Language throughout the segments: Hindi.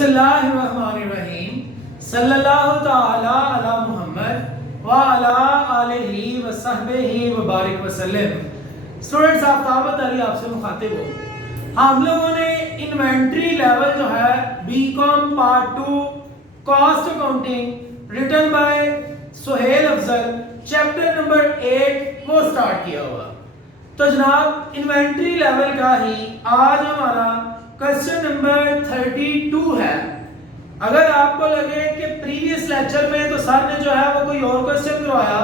बिस्मिल्लाहिर्रहमानिर्रहीम सल्लल्लाहु ताला अला मुहम्मद व अला आलिहि व सहबिहि व बारिक वसल्लम। स्टूडेंट्स, आफ्ताब अली आपसे मुखातिब हूँ। हम लोगों ने इन्वेंट्री लेवल जो है BCom part 2 cost accounting written by Suhail Afzal chapter number 8 वो स्टार्ट किया हुआ। तो जनाब इन्वेंट्री लेवल का ही आज हमारा क्वेश्चन नंबर 32 है। अगर आपको लगे कि प्रीवियस लेक्चर में तो सर ने जो है वो कोई और क्वेश्चन करवाया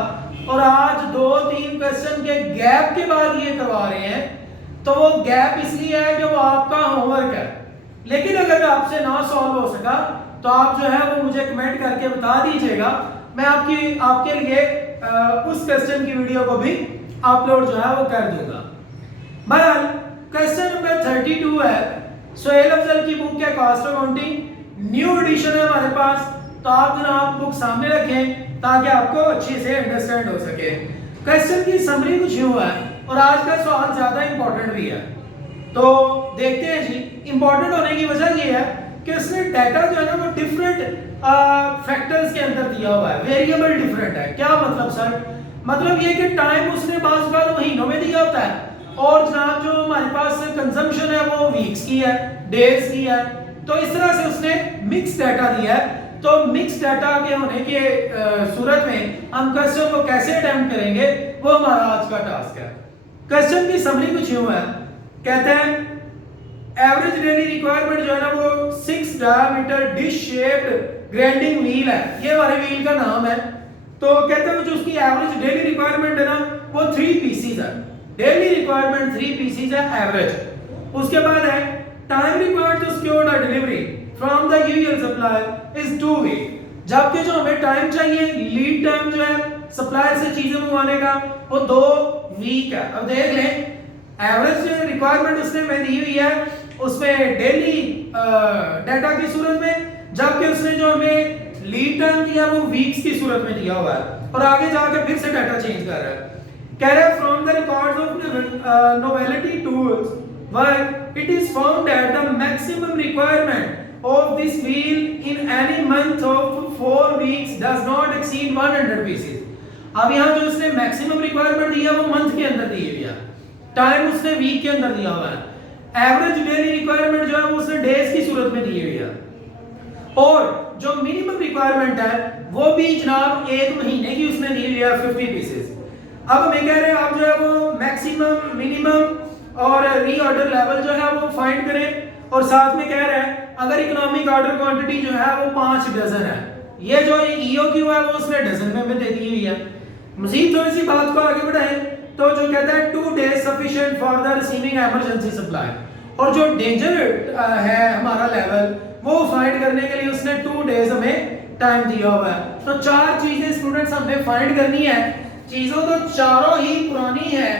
और आज 2-3 क्वेश्चन के गैप के बाद ये करवा रहे हैं, तो वो गैप इसलिए है कि वो आपका होमवर्क है। लेकिन अगर आपसे ना सॉल्व हो सका तो आप जो है वो मुझे कमेंट करके बता दीजिएगा, मैं आपके लिए उस क्वेश्चन की वीडियो को भी अपलोड जो है वो कर दूंगा। बहरहाल क्वेश्चन नंबर 32 है, सुहेल अफजल की बुक है कॉस्ट अकाउंटिंग, न्यू एडिशन है हमारे पास। तो आप जनाब बुक सामने रखें ताकि आपको अच्छे से अंडरस्टैंड हो सके। क्वेश्चन की समरी कुछ यूं है और आज का सवाल ज्यादा इंपॉर्टेंट भी है, तो देखते हैं जी। इंपॉर्टेंट होने की वजह ये है कि उसने डाटा जो है ना वो डिफरेंट फैक्टर्स के अंदर दिया हुआ है, वेरिएबल डिफरेंट है। क्या मतलब सर? मतलब ये कि टाइम उसने बाज़ महीनों में दिया होता है और जनाब जो हमारे पास कंजम्पशन है वो वीक्स की है, डेज की है। तो इस तरह से उसने मिक्स डाटा दिया है। तो मिक्स डाटा के होने के सूरत में हम क्वेश्चन को कैसे अटेम्प्ट करेंगे वो हमारा आज का टास्क है। क्वेश्चन की समरी कुछ यूं है, कहते हैं एवरेज डेली रिक्वायरमेंट जो है ना वो 6 diameter dish shaped grinding wheel है, ये हमारे व्हील का नाम है। तो कहते हैं जो उसकी एवरेज डेली रिक्वायरमेंट है ना वो 3 पीसीज है। डेली रिक्वायरमेंट 3 पीसीज है एवरेज। उसके बाद है time required to secure the delivery from the usual supplier is 2 week. जबकि जो हमें टाइम चाहिए, लीड टाइम जो है सप्लायर से चीजें मंगवाने का वो 2 वीक है। अब देख लें एवरेज रिक्वायरमेंट उसने में दी हुई है उसमें डेली डाटा की सूरत में, जबकि उसने जो हमें लीड टाइम दिया वो वीक्स की सूरत में दिया हुआ है और आगे जाकर फिर से डाटा चेंज कर रहा है। कह रहा है from the records of novelty tools work it is found that the maximum requirement of this wheel in any month of 4 weeks does not exceed 100 pieces. अब यहां जो उसने मैक्सिमम रिक्वायरमेंट दिया वो मंथ के अंदर दी हुई है, टाइम उसने वीक के अंदर दिया हुआ है। एवरेज डेली रिक्वायरमेंट जो है वो उसने डेज की सूरत में दी हुई है और जो मिनिमम रिक्वायरमेंट है वो भी जनाब 1 महीने की उसने दी हुई है 50 पीसेस। अब हमें कह रहे हैं आप जो है वो मैक्सिमम, मिनिमम और रीऑर्डर लेवल जो है वो फाइंड करें और साथ में कह रहे हैं अगर इकोनॉमिक ऑर्डर क्वांटिटी जो है वो 5 डजन है, ये जो ईओक्यू है वो उसने डजन में दे दी हुई है। मजीद थोड़ी सी बात को आगे बढ़ाएं तो जो कहता है 2 days sufficient for the receiving emergency supply, और जो डेंजर है हमारा लेवल वो फाइंड करने के लिए उसने 2 days हमें टाइम दिया हुआ है। तो 4 चीजें स्टूडेंट्स हमने फाइंड करनी है। चीजों तो चारों ही पुरानी है,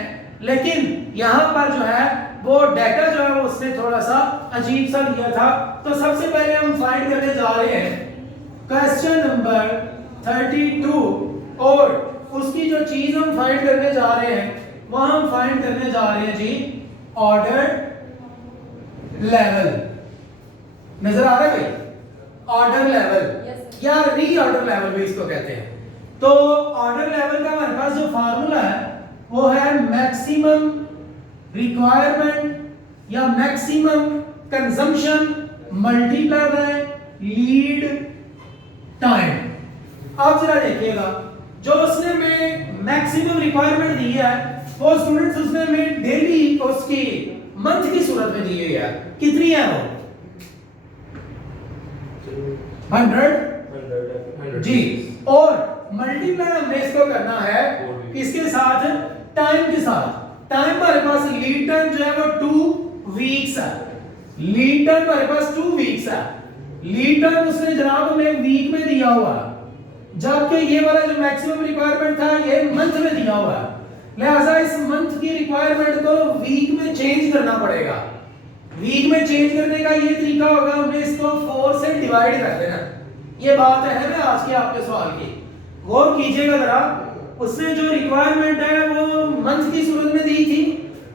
लेकिन यहाँ पर जो है वो डाटा जो है वो उसने थोड़ा सा अजीब सा दिया था। तो सबसे पहले हम फाइंड करने जा रहे हैं क्वेश्चन नंबर 32 और उसकी जो चीज हम फाइंड करने जा रहे हैं वो हम फाइंड करने जा रहे हैं जी ऑर्डर लेवल। नजर आ रहा है भाई? ऑर्डर लेवल या रीऑर्डर लेवल भी इसको कहते हैं। तो ऑर्डर लेवल का हमारे पास जो फार्मूला है वो है मैक्सिमम रिक्वायरमेंट या maximum consumption multiply by lead time. आप जरा देखिएगा जो उसने में मैक्सिमम रिक्वायरमेंट दी है वो स्टूडेंट्स उसने में डेली उसकी मंथ की सूरत में दी हुई है। कितनी है वो? 100 जी, और मल्टीप्लाई हमने इसको करना है किसके साथ? टाइम के साथ। टाइम हमारे पास लीड टाइम जो है वो 2 वीक्स है। लीड टाइम हमारे पास 2 वीक्स है। लीड टाइम उसने जनाब हमें वीक में दिया हुआ है, जबकि ये वाला जो मैक्सिमम रिक्वायरमेंट था ये मंथ में दिया हुआ है। लिहाजा इस मंथ की रिक्वायरमेंट को वीक में चेंज करना पड़ेगा। वीक में चेंज करने का ये तरीका होगा, हमने इसको 4 से डिवाइड कर देना। ये बात है ना आज के आपके सवाल की, गौर कीजिएगा जरा। उसने जो रिक्वायरमेंट है वो मंथ की सूरत में दी थी,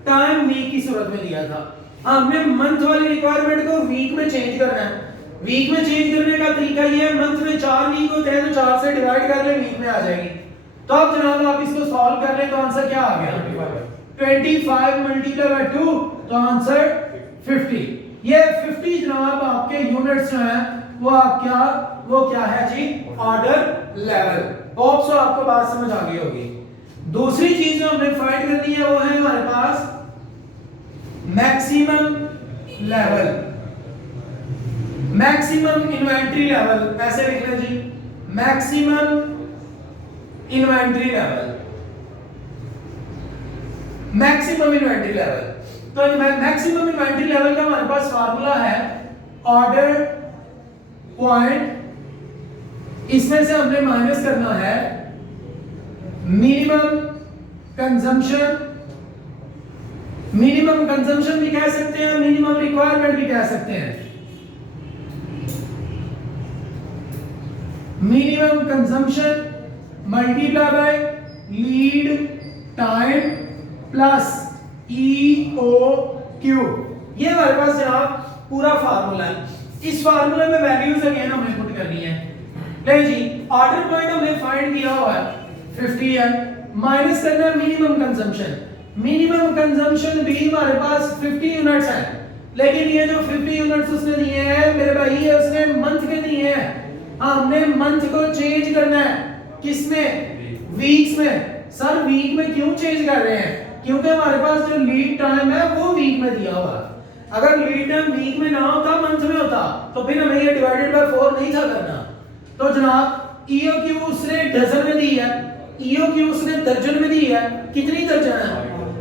टाइम वीक की सूरत में दिया था। हमने मंथ वाली रिक्वायरमेंट को वीक में चेंज करना है। वीक में चेंज करने का तरीका ये है, मंथ में 4 वीक होते हैं तो 4 से डिवाइड कर ले, वीक में आ जाएगी। तो अब जनाब आप इसको सॉल्व कर ले तो आंसर क्या आ गया 25 मल्टीप्लाई बाय 2 तो आंसर 50। ये 50 जनाब आपके यूनिट्स जो हैं वो क्या है जी ऑर्डर लेवल। होप सो आपको बात समझ आ गई होगी। दूसरी चीज जो हमने फाइंड करनी है वो है हमारे पास maximum level, maximum inventory level. ऐसे लिख लें जी maximum inventory level, maximum inventory level. तो मैक्सिमम इन्वेंटरी लेवल का हमारे पास फार्मूला है ऑर्डर पॉइंट, इसमें से हमने माइनस करना है मिनिमम कंजम्पशन, मिनिमम कंजम्पशन भी कह सकते हैं, मिनिमम रिक्वायरमेंट भी कह सकते हैं। Minimum consumption multiply by lead time plus EOQ, ये हमारे पास जनाब पूरा फार्मूला है। इस फार्मूले में वैल्यूज अगेन हमें पुट करनी है। ले जी ऑर्डर पॉइंट हमने फाइंड किया हुआ है 50 है, माइनस करना है मिनिमम कंजम्पशन। मिनिमम कंजम्पशन भी हमारे पास 50 यूनिट्स है, लेकिन ये जो 50 यूनिट्स उसने दिए हैं मेरे भाई ये उसने मंथ के दिए हैं। हमने मंथ को चेंज करना है किसमें वीक्स में। सर वीक में क्यों चेंज कर रहे हैं, क्योंकि हमारे पास जो लीड टाइम है वो वीक में दिया हुआ है। अगर लीड टाइम वीक में ना होता मंथ में होता तो फिर हमें ये डिवाइडेड बाय 4 नहीं था करना। तो जनाब EOQ उसने डजन में दी है, EOQ उसने दर्जन में दी है। कितनी दर्जन है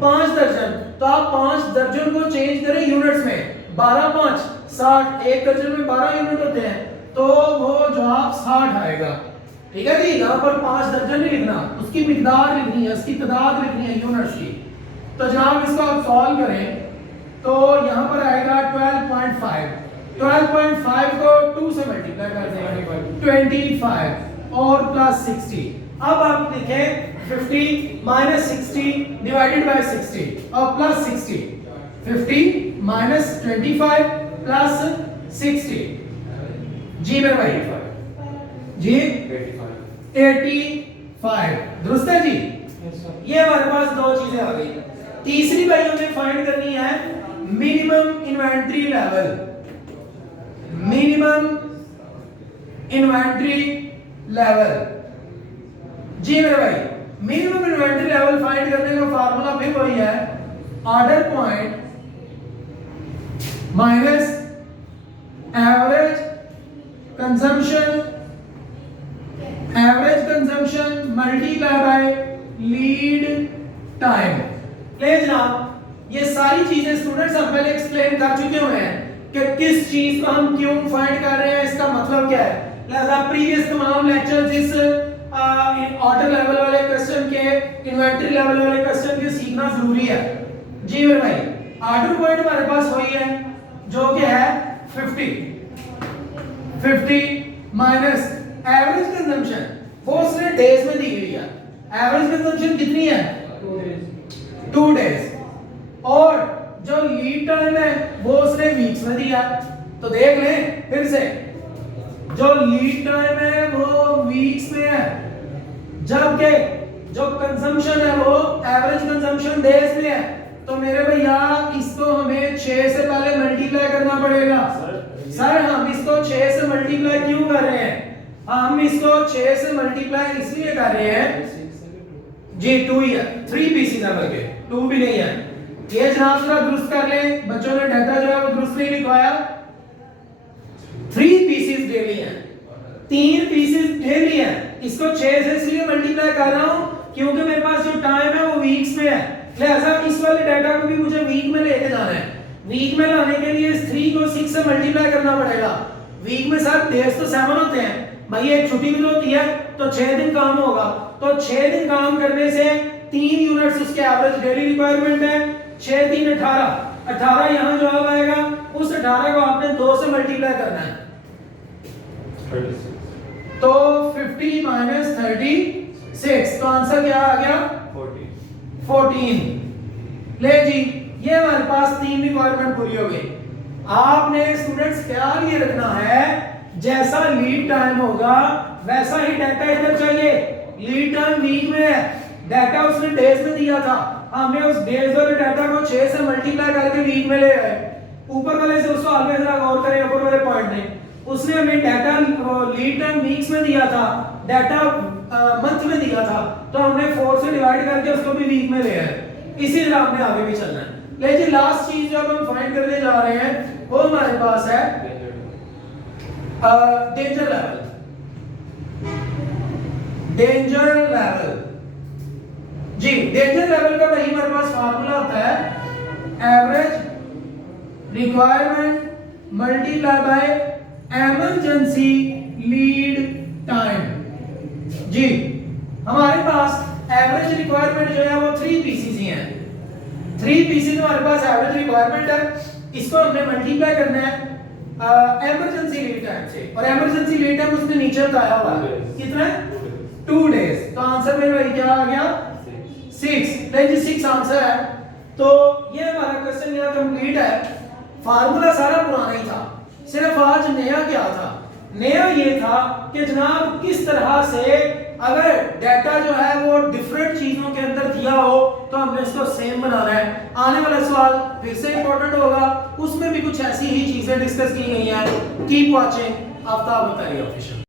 5 दर्जन। तो आप 5 दर्जन को चेंज करें यूनिट्स में, 12 5 60, एक दर्जन में 12 यूनिट होते हैं तो वो जवाब 60 आएगा। ठीक है जी, यहाँ पर 5 दर्जन नहीं लिखना, उसकी मिकदार लिखनी है, उसकी तादाद लिखनी है यूनिट्स की। तो जनाब इसको आप सॉल्व करें तो यहाँ पर आएगा 12.5, 12.5 को 2 से मल्टीप्लाई कर देंगे 25 और प्लस 60। अब आप लिखें 50 माइनस 60 डिवाइडेड बाय 60 और प्लस 60, 50 माइनस 25 प्लस 60 जी मेरे भाई जी 85 दुरुस्त है जी। ये हमारे पास दो चीजें आ गई। तीसरी भाई हमें फाइंड करनी है minimum inventory level, minimum inventory level जी मेरे भाई। मिनिमम इन्वेंटरी लेवल फाइंड करने का फार्मूला फिर वही है order point minus average consumption, average consumption multiply by lead time. ले जनाब ये सारी चीजें स्टूडेंट्स हम पहले एक्सप्लेन कर चुके हुए हैं कि किस चीज को हम क्यों फाइंड कर रहे हैं, इसका मतलब क्या है। लिहाजा प्रीवियस तमाम लेक्चर्स इस ऑर्डर लेवल वाले क्वेश्चन के, इन्वेंटरी लेवल वाले क्वेश्चन के सीखना जरूरी है जी मेरे भाई। ऑर्डर पॉइंट हमारे पास वही है जो कि है 50 माइनस एवरेज कंजम्पशन, वो उसने डेज में दी हुई है। एवरेज कंजम्पशन कितनी है 2 डेज, और जो लीड टाइम है वो उसने वीक्स में दिया। तो देख लें फिर से, जो लीड टाइम है वो वीक्स में है, जबकि जो कंजम्पशन है वो एवरेज कंजम्पशन डेज में है। तो मेरे भैया इसको हमें 6 से पहले मल्टीप्लाई करना पड़ेगा। सर हम इसको 6 से मल्टीप्लाई क्यों कर रहे हैं, हम इसको 6 से मल्टीप्लाई इसलिए कर रहे हैं जी 2 ही है, 3 पीसीज है बल्कि 2 भी नहीं है। ये जनाब जरा दुरुस्त कर ले, बच्चों ने डाटा जो है वो दुरुस्त नहीं लिखवाया। 3 पीसीज डेली है, 3 पीसीज डेली है। इसको 6 से इसलिए मल्टीप्लाई कर रहा हूं क्योंकि मेरे पास जो टाइम है वो वीक्स में है। लिहाजा इस वाले डाटा को भी मुझे वीक में लेके जाना है। वीक में लाने के लिए इस 3 को 6 से मल्टीप्लाई करना पड़ेगा। वीक में सर डेज तो 7 होते हैं भाई, एक छुट्टी भी होती है तो 6 दिन काम होगा। तो 6 दिन काम करने से 3 यूनिट्स उसके एवरेज डेली रिक्वायरमेंट है। 6 3 18, 18 यहां जवाब आएगा, उस 18 को आपने 2 से मल्टीप्लाई करना है 36। तो 50 माइनस 36 तो आंसर क्या आ गया 14। ले जी ये हमारे पास 3 रिक्वायरमेंट पूरी हो गई। आपने स्टूडेंट्स ख्याल ये रखना है जैसा लीड टाइम होगा वैसा ही डाटा इधर चाहिए। लीड टाइम वीक में है, डाटा उसने डेज में दिया था, हमने उस डेज वाले डाटा को 6 से मल्टीप्लाई करके वीक में ले आए। ऊपर वाले से उस सवाल में जरा गौर करें, ऊपर वाले पॉइंट में उसने हमें डाटा लीड टाइम वीक्स में दिया था, डाटा मंथ में दिया था, तो हमने 4 से डिवाइड करके उसको भी वीक में ले आए। इसी तरह हमने आगे भी चलना है। लेकिन लास्ट चीज जो अब हम फाइंड करने जा रहे हैं वो हमारे पास है डेंजर लेवल। डेंजर लेवल जी, डेंजर लेवल का वही हमारे पास फार्मूला होता है average requirement multiply by emergency lead time. जी हमारे पास एवरेज रिक्वायरमेंट जो है वो 3 पीसीस ही हैं। 3 पीसीस हमारे पास एवरेज रिक्वायरमेंट है, इसको हमने मल्टीप्लाई करना है इमरजेंसी लीड टाइम से, और इमरजेंसी लीड टाइम उसने नीचे बताया हुआ है कितना है 2 डेज। तो आंसर में भाई क्या आ गया 6। लेकिन 6 आंसर है। तो ये हमारा क्वेश्चन यहाँ कंप्लीट है। फार्मूला सारा पुराना ही था, सिर्फ आज नया क्या था, नया ये था कि जनाब किस तरह से अगर डाटा जो है वो डिफरेंट चीजों के अंदर दिया हो तो हमने इसको सेम बनाना है। आने वाला सवाल फिर से इंपॉर्टेंट होगा, उसमें भी कुछ ऐसी ही चीजें डिस्कस की गई हैं। कीप वॉचिंग आफ्ताब बताइए ऑफिशियल।